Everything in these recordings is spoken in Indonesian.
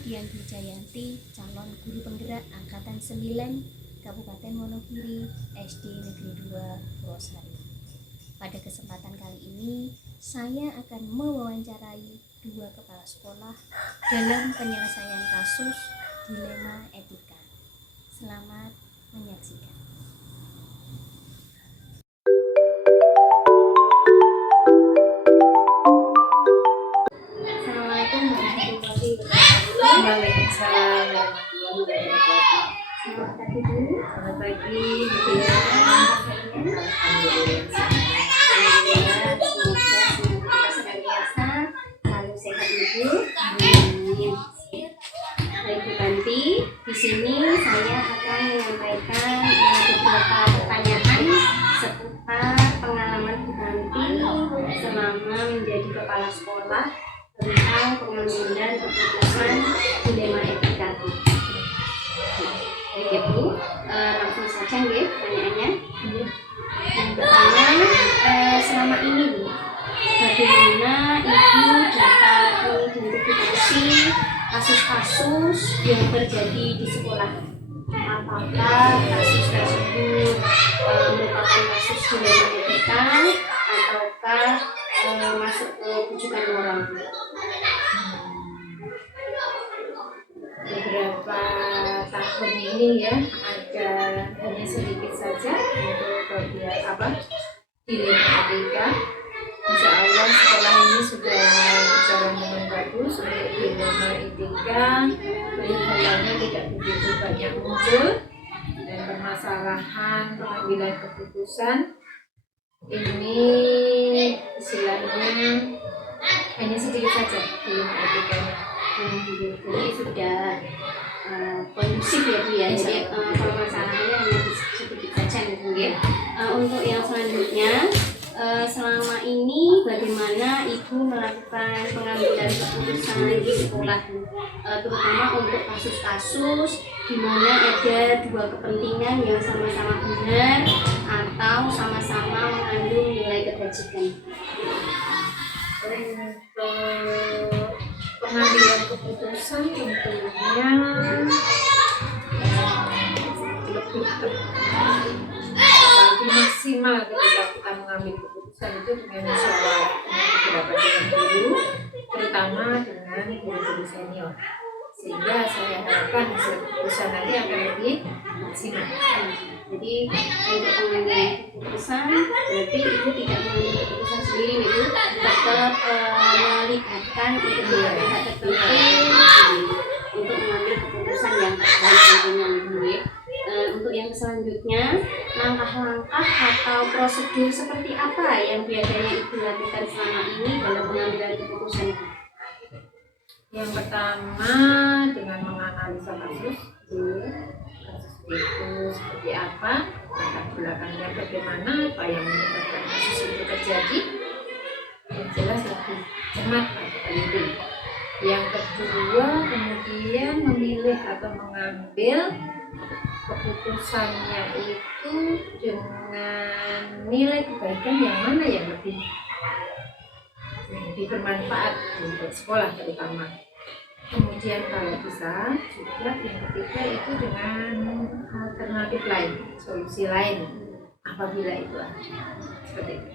Dian Wijayanti, calon guru penggerak Angkatan 9 Kabupaten Wonogiri, SD Negeri 2 Purwosari. Pada kesempatan kali ini, saya akan mewawancarai dua kepala sekolah dalam penyelesaian kasus dilema etika. Selamat menyaksikan. Assalamualaikum warahmatullahi wabarakatuh. Waalaikumsalam warahmatullahi wabarakatuh. Selamat pagi Bu. Selamat pagi. Alhamdulillah, semoga senantiasa selalu sehat Ibu. Amin. Ibu Banti, di sini saya akan menyampaikan beberapa pertanyaan seputar pengalaman Bu Banti selama menjadi kepala sekolah tentang pengambilan keputusan dilema etika. Baik ya Bu, langsung saja nggih pertanyaannya. Yang pertama, selama ini Bu, bagaimana Ibu dapat mengidentifikasi kasus-kasus yang terjadi di sekolah? Apakah kasus tersebut merupakan kasus dilema etika ataukah masuk ke bujukan moral? Beberapa tahun ini ya ada hanya sedikit saja untuk dilema etika. Insya Allah sekolah ini sudah berjalan dengan bagus untuk dilema etika. Kelihatannya tidak begitu banyak muncul dan permasalahan pengambilan keputusan ini istilahnya hanya sedikit saja dilema etikanya. Jadi sudah kondusif ya Bu ya. Jadi kalau masalahnya hanya sedikit saja gitu ya. Untuk yang selanjutnya, selama ini bagaimana Ibu melakukan pengambilan keputusan di sekolah, terutama untuk kasus-kasus di mana ada dua kepentingan yang sama-sama benar atau sama-sama mengandung nilai kebajikan? Pengambilan keputusan tentunya lebih maksimal ketika kita mengambil keputusan itu dengan musyawarah beberapa dengan guru, terutama dengan guru-guru senior, sehingga saya harapkan hasil keputusan nanti akan lebih maksimal. Jadi untuk pengambilan keputusan berarti Ibu tidak mengambil keputusan sendiri Ibu, tetap melibatkan untuk pihak tertentu untuk mengambil keputusan yang terbaik tentunya Ibu ya. Untuk yang selanjutnya, langkah-langkah atau prosedur seperti apa yang biasanya Ibu lakukan selama ini dalam pengambilan keputusan? Yang pertama dengan menganalisa kasus itu seperti apa, latar belakangnya bagaimana, apa yang menyebabkan kasus itu terjadi, yang jelas lebih cermat atau teliti. Yang kedua kemudian memilih atau mengambil keputusannya itu dengan nilai kebaikan yang mana yang lebih bermanfaat untuk sekolah terutama. Kemudian kalau bisa juga yang ketiga itu dengan alternatif lain, solusi lain apabila itu ada. Seperti itu.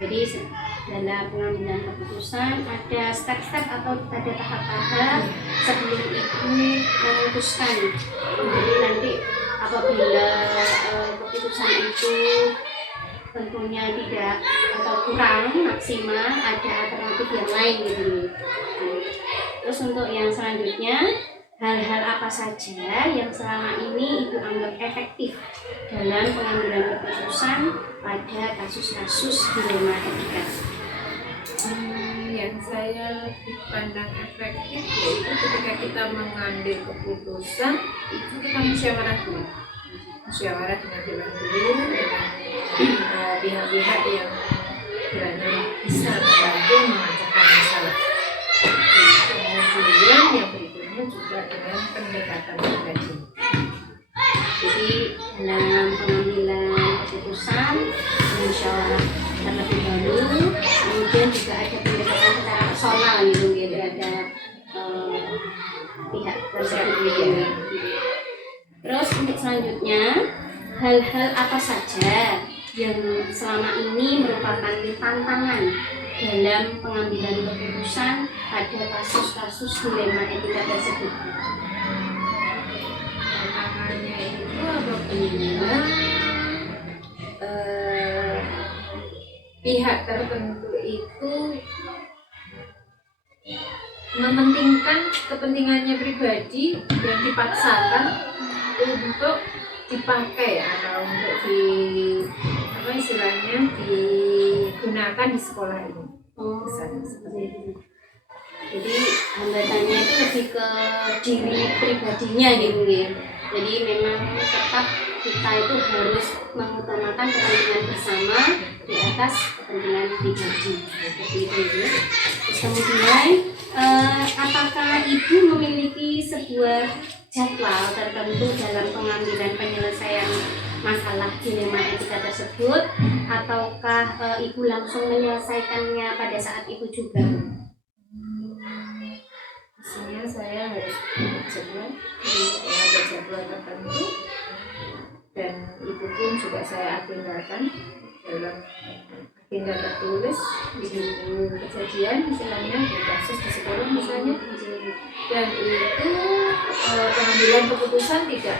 Jadi dalam pengambilan keputusan ada step-step atau ada tahap-tahap sebelum Ibu memutuskan. Jadi nanti apabila keputusan itu tentunya tidak atau kurang maksimal, ada alternatif yang lain gitu. Terus untuk yang selanjutnya, hal-hal apa saja yang selama ini Ibu anggap efektif dalam pengambilan keputusan pada kasus-kasus dilema etika? Yang saya pandang efektif yaitu ketika kita mengambil keputusan itu kita musyawarah dulu, musyawarah dengan guru, dengan pihak-pihak yang kiranya bisa membantu memecahkan masalah. Kemudian yang berikutnya juga dengan pendekatan pribadi. Jadi dalam pengambilan keputusan musyawarah terlebih dahulu, kemudian juga ada pendekatan secara personal gitu, ada pihak tersebut. Terus untuk selanjutnya, hal-hal apa saja yang selama ini merupakan tantangan dalam pengambilan keputusan pada kasus-kasus dilema etika tersebut? Tantangannya itu apabila pihak tertentu itu mementingkan kepentingannya pribadi dan dipaksakan untuk dipakai atau untuk digunakan di sekolah ini. Seperti itu. Jadi hambatannya itu lebih ke diri pribadinya gitu ya. Jadi memang tetap kita itu harus mengutamakan kepentingan bersama di atas kepentingan pribadi. Seperti itu ya. Terus kemudian apakah ibu memiliki sebuah jadwal tertentu dalam pengambilan penyelesaian masalah dilema etika tersebut, ataukah ibu langsung menyelesaikannya pada saat itu juga? Biasanya saya harus ada jadwal tertentu, dan itu pun juga saya agendakan dalam agenda tertulis di buku kejadian, misalnya di kasus di sekolah misalnya, dan itu pengambilan keputusan tidak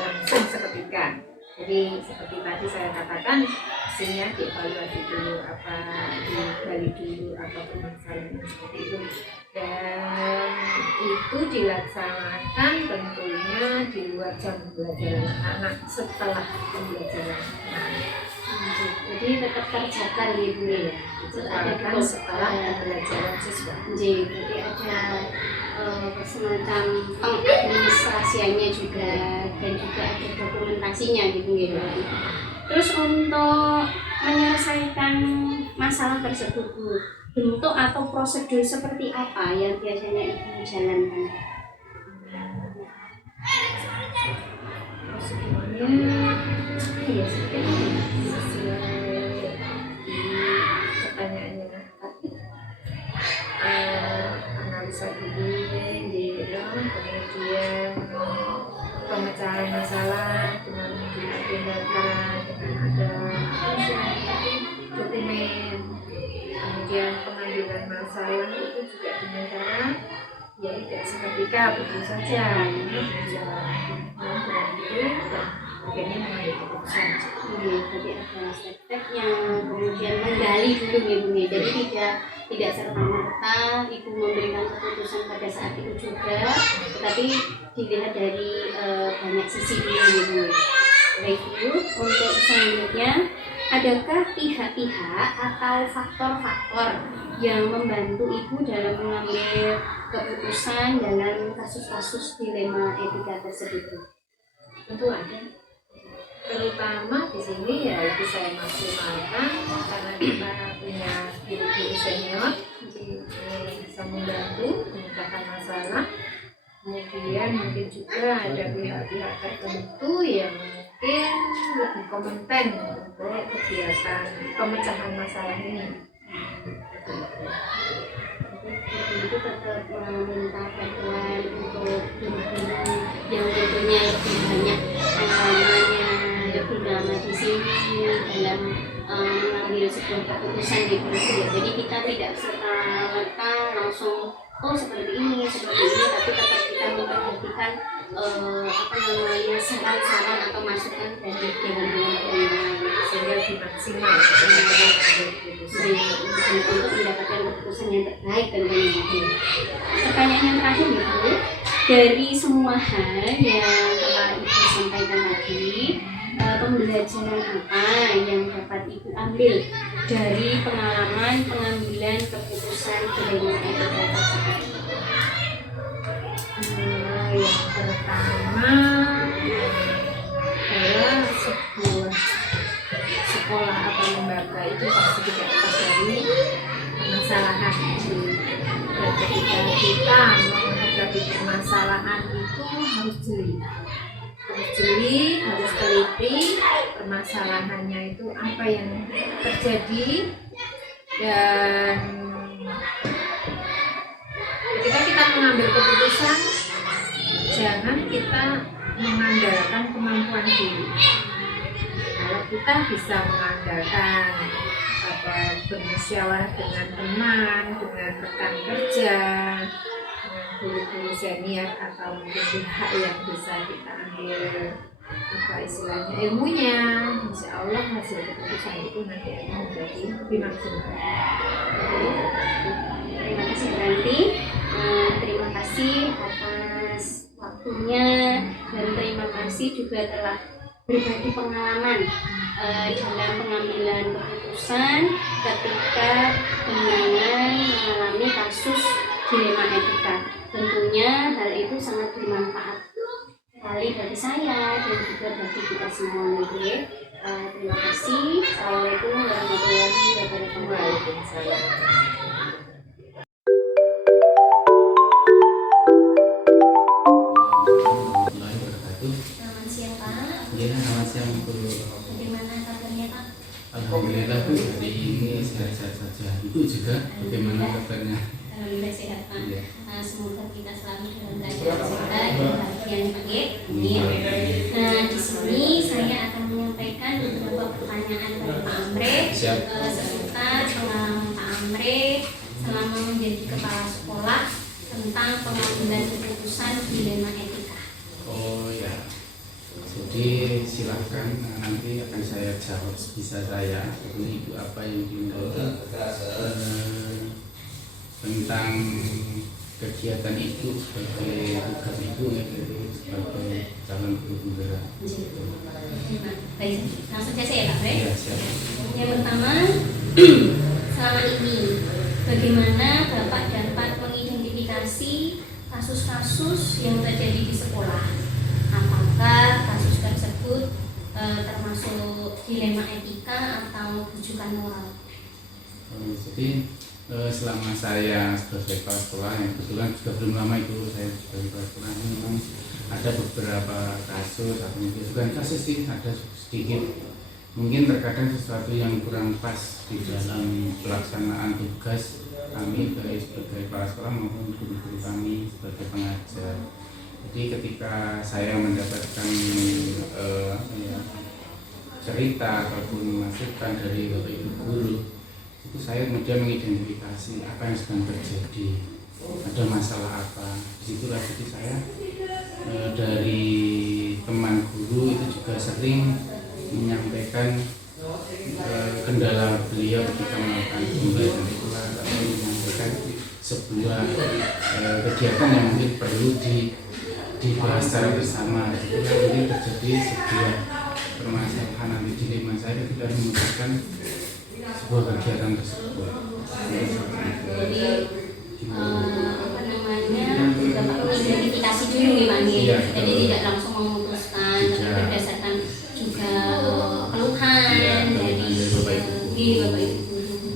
langsung seketika. Jadi seperti tadi saya katakan, hasilnya dievaluasi dulu, digali dulu apa permasalahannya, seperti itu. Dan itu dilaksanakan tentunya di luar jam belajar anak, setelah pembelajaran anak. Jadi tetap terjaga gitu ya. Terus ada setelah pembelajaran siswa. Jadi ada semacam pengadministrasiannya juga, dan juga ada dokumentasinya gitu ya. Terus untuk menyelesaikan masalah tersebut, Bu, bentuk atau prosedur seperti apa yang biasanya ibu jalankan? Prosedurnya ya sesuai pertanyaannya tadi, analisa dulu, kemudian pemecahan masalah dengan diagendakan dengan ada dokumen, kemudian pengambilan masalah itu juga dengan cara ya tidak seketika begitu saja, akhirnya mengambil keputusan. Jadi ada step-step yang kemudian menggali dulu ya Bu. Jadi tidak serta-merta ibu memberikan keputusan pada saat itu juga, tetapi dilihat dari banyak sisi dulu ya Bu. Baik Bu, untuk selanjutnya, adakah pihak-pihak atau faktor-faktor yang membantu ibu dalam mengambil keputusan dalam kasus-kasus dilema etika tersebut? Tentu ada, terutama di sini ya lebih saya maksimalkan karena kita punya guru-guru senior yang bisa membantu memecahkan masalah. Kemudian mungkin juga ada pihak-pihak tertentu yang mungkin lebih kompeten untuk kegiatan pemecahan masalah ini. Itu tetap meminta bantuan untuk guru-guru yang tentunya lebih banyak pengalamannya, lebih lama di sini dalam mengambil sebuah keputusan gitu ya. Jadi kita tidak serta-merta langsung seperti ini, tapi tetap kita memperhatikan saran-saran atau masukan dari dewan-dewan sehingga lebih maksimal untuk mendapatkan keputusan yang terbaik tentunya. Pertanyaan yang terakhir Ibu, dari semua hal yang telah Ibu sampaikan tadi, pembelajaran apa yang dapat Ibu ambil dari pengalaman pengambilan keputusan dilema etika tersebut? Yang pertama adalah sebuah sekolah atau lembaga itu pasti tidak lepas dari permasalahan. Dan ketika kita menghadapi permasalahan itu harus jeli, harus teliti permasalahannya itu apa yang terjadi, dan ketika kita mengambil keputusan, jangan kita mengandalkan kemampuan diri. Kalau kita bisa mengandalkan bermusyawarah dengan teman, dengan rekan kerja, dengan guru-guru senior atau mungkin pihak yang bisa kita ambil istilahnya ilmunya, insya Allah hasil keputusan itu nanti akan menjadi lebih maksimal. Terima kasih Ranti, terima kasih atas waktunya dan terima kasih juga telah berbagi pengalaman dalam pengambilan keputusan ketika Benangan mengalami kasus dilema etika. Tentunya hal itu sangat bermanfaat sekali bagi saya dan juga bagi kita semua. Terima kasih. Assalamualaikum warahmatullahi wabarakatuh. Waalaikumsalam. Selamat siang Pak. Ya, selamat siang Bu. Bagaimana kabarnya Pak? Alhamdulillah Bu, hari ini sehat-sehat saja. Ibu juga bagaimana kabarnya? Alhamdulillah sehat Pak. Ya. Semoga kita selalu dalam keadaan sehat dan bahagia Pak. Amin. Nah, di sini saya akan menyampaikan beberapa pertanyaan dari Pak Amre seputar pengalaman Pak Amre selama menjadi kepala sekolah tentang pengambilan keputusan dilema etika. Oh ya, jadi silahkan nanti akan saya jawab sebisa saya. Ini Ibu apa yang diminta tentang kegiatan Ibu sebagai tugas Ibu ya, sebagai calon guru penggerak. Baik, langsung saja ya Pak Bre. Ya, siap. Yang pertama, selama ini bagaimana Bapak dapat mengidentifikasi kasus-kasus yang terjadi di sekolah? Apakah kasus tersebut termasuk dilema etika atau rujukan moral? Jadi selama saya sebagai kepala sekolah, yang kebetulan juga belum lama itu saya sebagai kepala sekolah, memang ada beberapa kasus, atau mungkin bukan kasus sih, ada sedikit mungkin terkadang sesuatu yang kurang pas di dalam pelaksanaan tugas kami baik sebagai kepala sekolah maupun guru-guru kami sebagai pengajar. Jadi ketika saya mendapatkan cerita ataupun masukan dari bapak ibu guru, itu saya kemudian mengidentifikasi apa yang sedang terjadi, ada masalah apa. Disitulah jadi saya dari teman guru itu juga sering menyampaikan kendala beliau ketika melakukan pembelajaran sekolah atau menyampaikan sebuah kegiatan yang mungkin perlu dibahas secara bersama. Disitulah mungkin terjadi sebuah permasalahan nanti dilema saya ketika memutuskan sebuah kegiatan tersebut. Jadi Bapak mengidentifikasi dulu nih Pak. Iya, jadi tidak langsung memutuskan, tapi berdasarkan juga keluhan dari Bapak Ibu.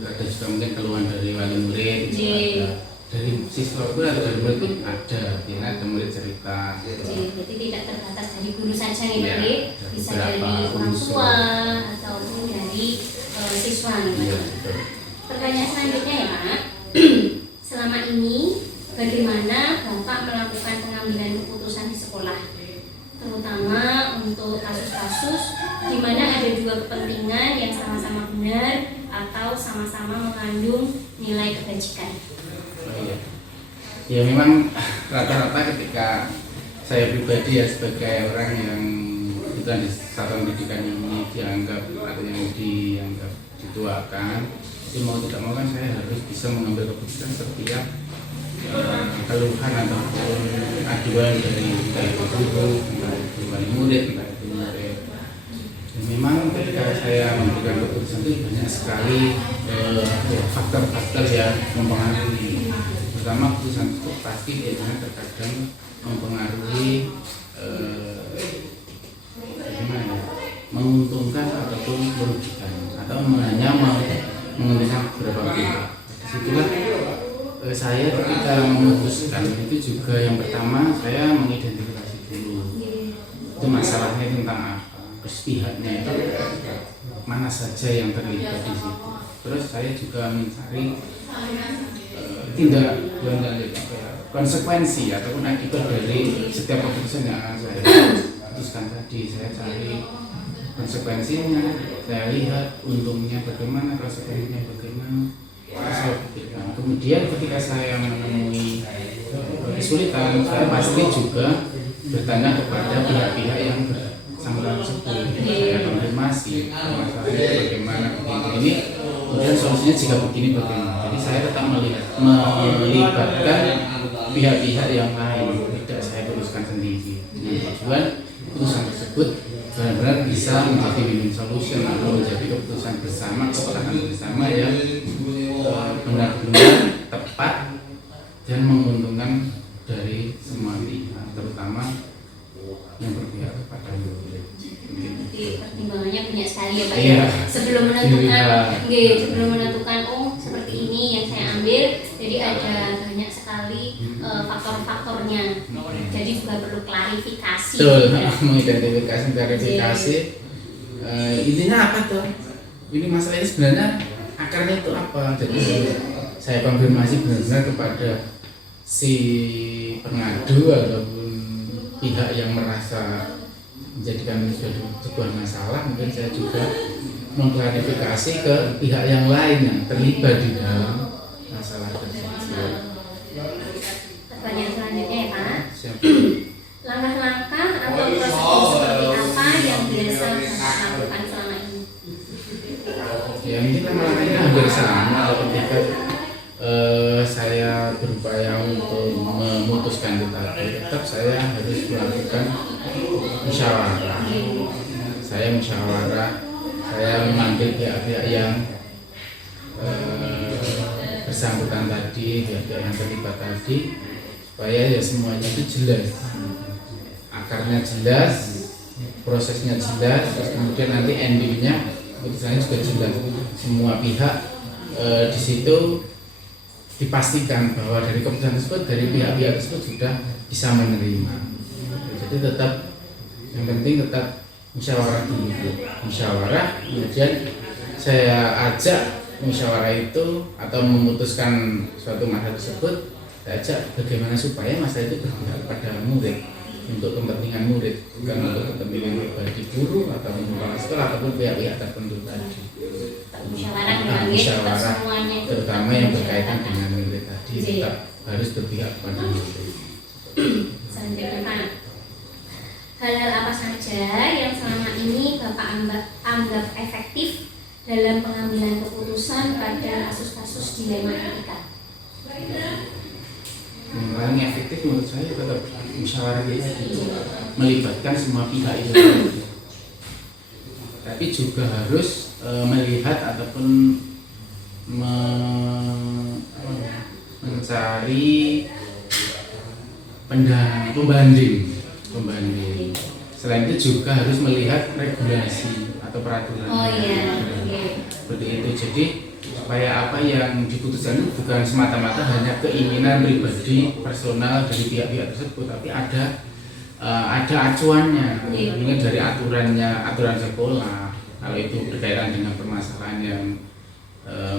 Ada juga mungkin keluhan dari wali murid, dari siswa pun atau dari murid pun ada, ada murid cerita. Jadi tidak terbatas dari guru saja nih Pak, Ya, bisa dari orang tua ataupun dari siswa nih Pak. Pertanyaan selanjutnya ya Pak, selama ini bagaimana Bapak melakukan pengambilan keputusan di sekolah, terutama untuk kasus-kasus di mana ada dua kepentingan yang sama-sama benar atau sama-sama mengandung nilai kebajikan? Ya memang rata-rata ketika saya pribadi ya sebagai orang yang kita di satuan pendidikan ini dianggap atau yang dianggap dituakan, jadi mau tidak mau kan saya harus bisa mengambil keputusan setiap keluhan ataupun aduan dari guru, entah itu wali murid, entah itu murid. Dan memang ketika saya memberikan keputusan itu banyak sekali faktor-faktor yang mempengaruhi. Pertama, keputusan itu pasti biasanya terkadang mempengaruhi menguntungkan ataupun merugikan, atau hanya menguntungkan beberapa pihak. Disitulah saya ketika memutuskan itu juga yang pertama saya mengidentifikasi dulu itu masalahnya tentang apa, terus pihaknya itu mana saja yang terlibat di situ. Terus saya juga mencari tindak lanjut konsekuensi ataupun akibat dari setiap keputusan yang akan saya putuskan tadi. Saya cari konsekuensinya, saya lihat untungnya bagaimana, konsekuensinya bagaimana, saya pikirkan. Kemudian ketika saya menemui kesulitan, saya pasti juga bertanya kepada pihak-pihak yang bersangkutan tersebut. Saya konfirmasi masalahnya bagaimana, begini, kemudian solusinya jika begini bagaimana. Jadi saya tetap melibatkan pihak-pihak yang lain, tidak saya putuskan sendiri. Dengan tujuan keputusan tersebut benar-benar bisa menjadi win-win solution atau menjadi keputusan bersama, kesepakatan bersama yang benar-benar tepat dan menguntungkan dari semua pihak, terutama yang berpihak kepada Jadi pertimbangannya banyak sekali ya Pak. Iya. Sebelum menentukan oh seperti ini yang saya ambil, jadi ada banyak sekali faktor-faktornya. Jadi juga perlu klarifikasi. Betul, Ya. klarifikasi. Intinya apa tuh? Ini masalah ini sebenarnya akarnya itu apa? Jadi saya konfirmasi benar-benar kepada si pengadu ataupun pihak yang merasa menjadikan ini sebuah masalah. Mungkin saya juga mengklarifikasi ke pihak yang lain yang terlibat di dalam masalah tersebut. Pertanyaan selanjutnya ya Pak. Siap. Langkah-langkah atau prosedur seperti apa yang biasa Bapak lakukan selama ini? Ya mungkin langkah-langkahnya hampir sama. Ketika saya berupaya untuk memutuskan itu tadi, tetap saya harus melakukan musyawarah. Saya memanggil pihak-pihak yang bersangkutan tadi, pihak-pihak yang terlibat tadi, supaya ya semuanya itu jelas, akarnya jelas, prosesnya jelas, terus kemudian nanti endingnya keputusannya juga jelas. Semua pihak di situ dipastikan bahwa dari keputusan tersebut, dari pihak-pihak tersebut sudah bisa menerima. Jadi tetap yang penting tetap musyawarah dulu. Musyawarah, kemudian saya ajak musyawarah itu atau memutuskan suatu masalah tersebut, saya ajak bagaimana supaya masalah itu berpihak pada murid, untuk kepentingan murid, bukan untuk kepentingan pribadi guru atau kepala sekolah ataupun pihak-pihak tertentu tadi. Musyawarah terutama yang berkaitan dengan murid tadi tetap harus berpihak kepada murid. Selanjutnya Pak, hal-hal apa saja yang selama ini Bapak anggap efektif dalam pengambilan keputusan pada kasus-kasus dilema etika? Yang paling efektif menurut saya tetap musyawarah itu, melibatkan semua pihak itu. Tapi juga harus melihat ataupun mencari pembanding. Selain itu juga harus melihat regulasi atau peraturan. Oh iya. Seperti itu. Jadi supaya apa yang diputuskan itu bukan semata-mata hanya keinginan pribadi personal dari pihak-pihak tersebut, tapi ada acuannya. Mungkin dari aturan sekolah. Kalau itu berkaitan dengan permasalahan yang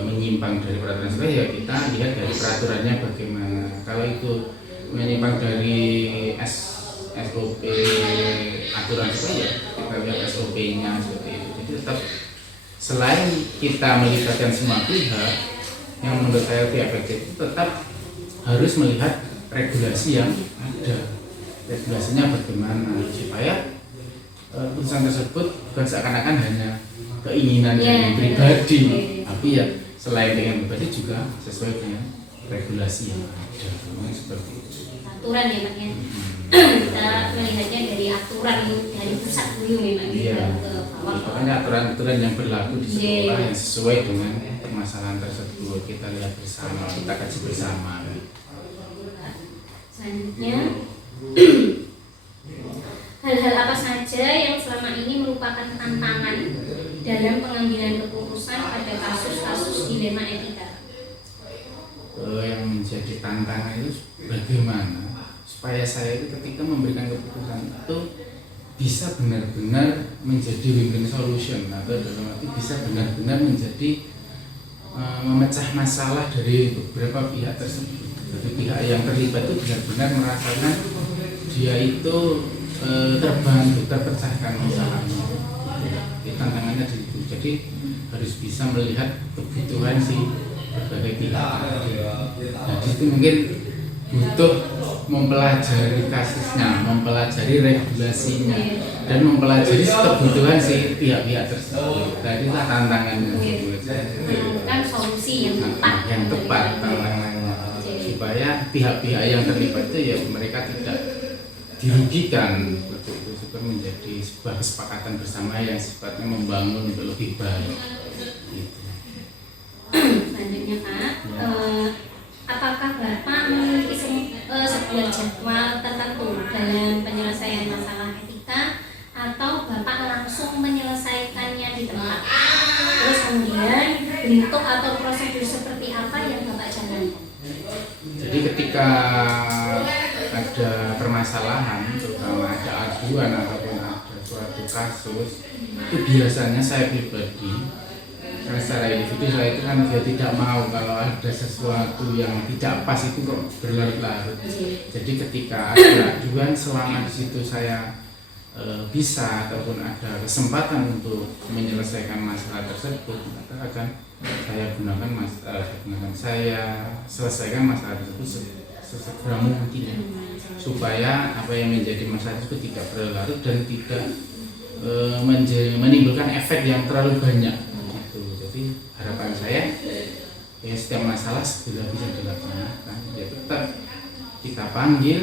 menyimpang dari peraturan sekolah, ya kita lihat dari peraturannya bagaimana. Kalau itu menyimpang dari SOP aturan sekolah, ya kita lihat SOP-nya seperti itu. Jadi tetap selain kita melibatkan semua pihak, yang menurut saya lebih efektif itu tetap harus melihat regulasi yang ada, regulasinya bagaimana, supaya putusan tersebut bukan seakan-akan hanya keinginan dari pribadi, tapi ya selain dengan pribadi juga sesuai dengan regulasi yang ada. Seperti itu. Aturan ya Pak ya. Kita melihatnya dari aturan dari pusat dulu memang Iya. ke bawah. Makanya aturan-aturan yang berlaku di sekolah yang sesuai dengan permasalahan tersebut kita lihat bersama, kita kaji bersama. Selanjutnya, hal-hal apa saja yang selama ini merupakan tantangan dalam pengambilan keputusan pada kasus-kasus dilema etika? Yang menjadi tantangan itu bagaimana supaya saya itu ketika memberikan keputusan itu bisa benar-benar menjadi win-win solution, atau dalam arti bisa benar-benar menjadi memecah masalah dari beberapa pihak tersebut. Jadi pihak yang terlibat itu benar-benar merasakan dia itu terbantu, terpecahkan masalahnya. Tantangannya di situ. Jadi harus bisa melihat kebutuhan si berbagai pihak. Nah, di situ mungkin butuh mempelajari kasusnya, mempelajari regulasinya, dan mempelajari kebutuhan si pihak-pihak tersebut. Tadi lah tantangannya. Menemukan solusi yang tepat. Yang tepat tantangannya supaya pihak-pihak yang terlibat itu ya mereka tidak dirugikan, itu supaya menjadi sebuah kesepakatan bersama yang sifatnya membangun untuk lebih baik. Gitu. Selanjutnya Pak, apakah Bapak memiliki sebuah jadwal tertentu dalam penyelesaian masalah etika atau Bapak langsung menyelesaikannya di tempat? Terus kemudian bentuk atau prosedur seperti apa yang Bapak jalankan? Jadi ketika ada permasalahan, terutama ada aduan ataupun ada suatu kasus, itu biasanya saya pribadi, karena secara individu saya itu kan dia tidak mau kalau ada sesuatu yang tidak pas itu kok berlarut-larut. Jadi ketika ada aduan, selama di situ saya bisa ataupun ada kesempatan untuk menyelesaikan masalah tersebut, maka akan saya selesaikan masalah tersebut sesegera mungkin ya, supaya apa yang menjadi masalah tersebut tidak berlarut dan tidak menimbulkan efek yang terlalu banyak gitu. Jadi harapan saya ya setiap masalah segera bisa dilaksanakan, ya tetap kita panggil,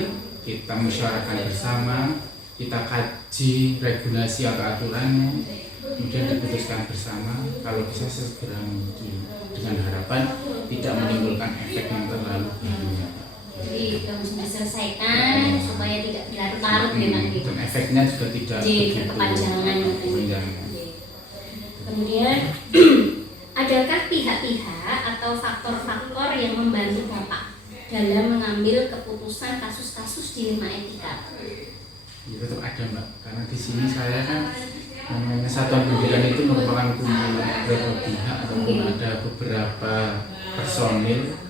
kita musyawarahkan bersama, kita kaji regulasi atau aturannya, kemudian diputuskan bersama, kalau bisa segera mungkin, dengan harapan tidak menimbulkan efek yang terlalu banyak. Jadi langsung diselesaikan supaya tidak berlarut-larut ya Pak. Dan efeknya juga tidak berkepanjangan. Kemudian adakah pihak-pihak atau faktor-faktor yang membantu Bapak dalam mengambil keputusan kasus-kasus dilema etika? Ya, tetap ada Mbak, karena di sini saya kan namanya satuan pendidikan itu merupakan kumpulan beberapa pihak ataupun ada beberapa personil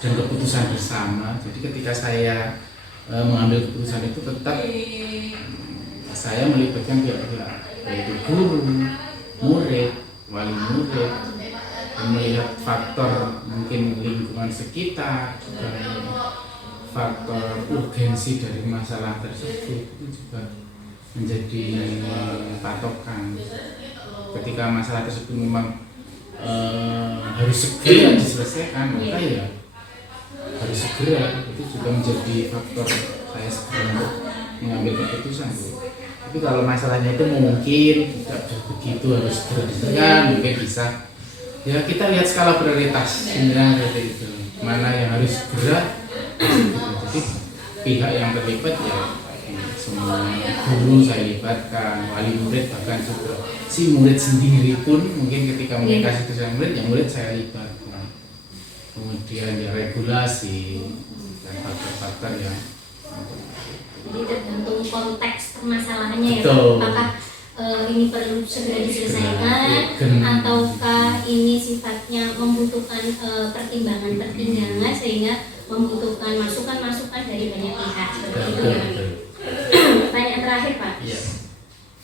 dan keputusan bersama. Jadi ketika saya mengambil keputusan itu tetap saya melibatkan pihak-pihak, yaitu guru, murid, wali murid, dan melihat faktor mungkin lingkungan sekitar, juga faktor urgensi dari masalah tersebut itu juga menjadi patokan. Ketika masalah tersebut memang harus segera diselesaikan, maka ya harus segera, itu juga menjadi faktor saya segera untuk mengambil keputusan. Tapi kalau masalahnya itu mungkin tidak begitu harus segera diselesaikan, mungkin bisa ya kita lihat skala prioritas sebenarnya seperti itu, mana yang harus segera. Jadi pihak yang terlibat ya semua guru saya libatkan, wali murid, bahkan juga si murid sendiri pun mungkin ketika kasih tugas murid, ya murid saya libatkan. Kemudian ya regulasi dan faktor-faktor yang jadi tergantung konteks permasalahannya ya, betul. Apakah ini perlu segera diselesaikan ataukah ini sifatnya membutuhkan pertimbangan sehingga membutuhkan masukan dari banyak pihak seperti itu ya. Pertanyaan terakhir Pak,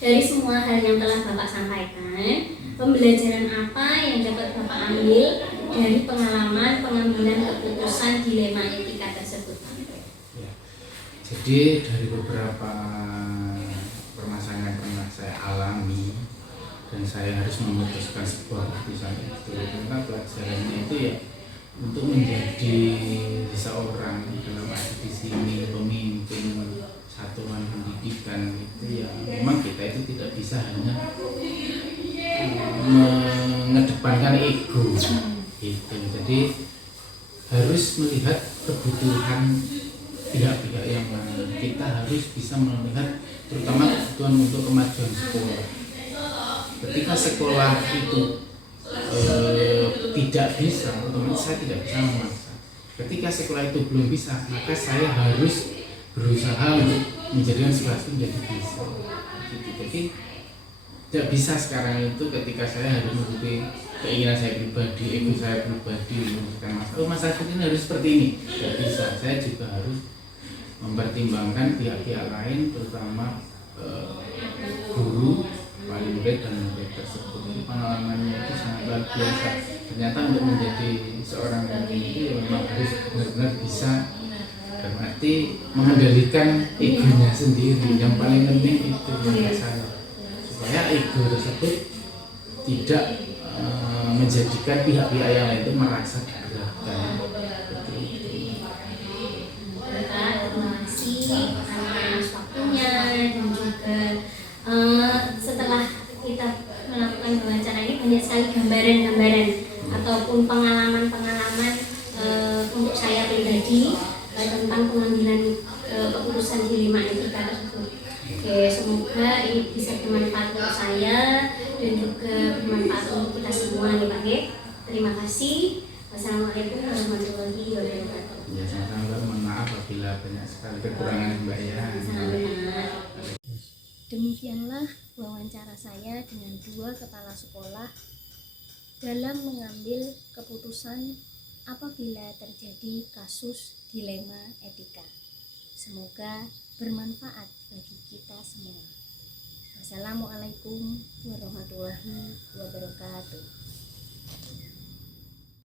dari semua hal yang telah Bapak sampaikan, pembelajaran apa yang dapat Bapak ambil dari pengalaman pengambilan keputusan dilema etika tersebut? Ya. Jadi dari beberapa permasalahan yang pernah saya alami dan saya harus memutuskan sebuah keputusan itu, karena pelajarannya itu ya untuk menjadi seorang dalam arti di sini pemimpin satuan pendidikan itu ya memang kita itu tidak bisa hanya mengedepankan ego gitu. Jadi harus melihat kebutuhan pihak-pihak yang mana, kita harus bisa melihat terutama kebutuhan untuk kemajuan sekolah. Ketika sekolah itu tidak bisa, otomatis saya tidak bisa memaksa. Ketika sekolah itu belum bisa, maka saya harus berusaha untuk menjadikan sekolah itu menjadi bisa. Jadi Tidak bisa sekarang itu ketika saya harus mengikuti keinginan saya pribadi, ego saya pribadi menyelesaikan masalah. Oh, masalah ini harus seperti ini. Tidak bisa. Saya juga harus mempertimbangkan pihak-pihak lain, terutama guru, wali murid dan murid tersebut. Itu pengalamannya itu sangat luar biasa. Ternyata untuk menjadi seorang guru itu memang harus benar-benar bisa, dan arti mengendalikan egonya sendiri. Yang paling penting itu menurut saya, supaya ego tersebut tidak menjadikan pihak-pihak yang lain itu merasa diberatkan. Kak, terima kasih atas waktunya, dan juga setelah kita melakukan wawancara ini banyak sekali gambaran-gambaran ataupun pengalaman-pengalaman untuk saya pribadi tentang pengambilan keputusan dilema etika tersebut. Oke, semoga ini bisa bermanfaat untuk saya dan juga bermanfaat untuk kita semua nih Pak. Terima kasih. Wassalamualaikum warahmatullahi wabarakatuh. Ya, sama-sama. Mohon maaf apabila banyak sekali kekurangan Mbak ya. Demikianlah wawancara saya dengan dua kepala sekolah dalam mengambil keputusan apabila terjadi kasus dilema etika. Semoga bermanfaat bagi kita semua. Wassalamualaikum warahmatullahi wabarakatuh.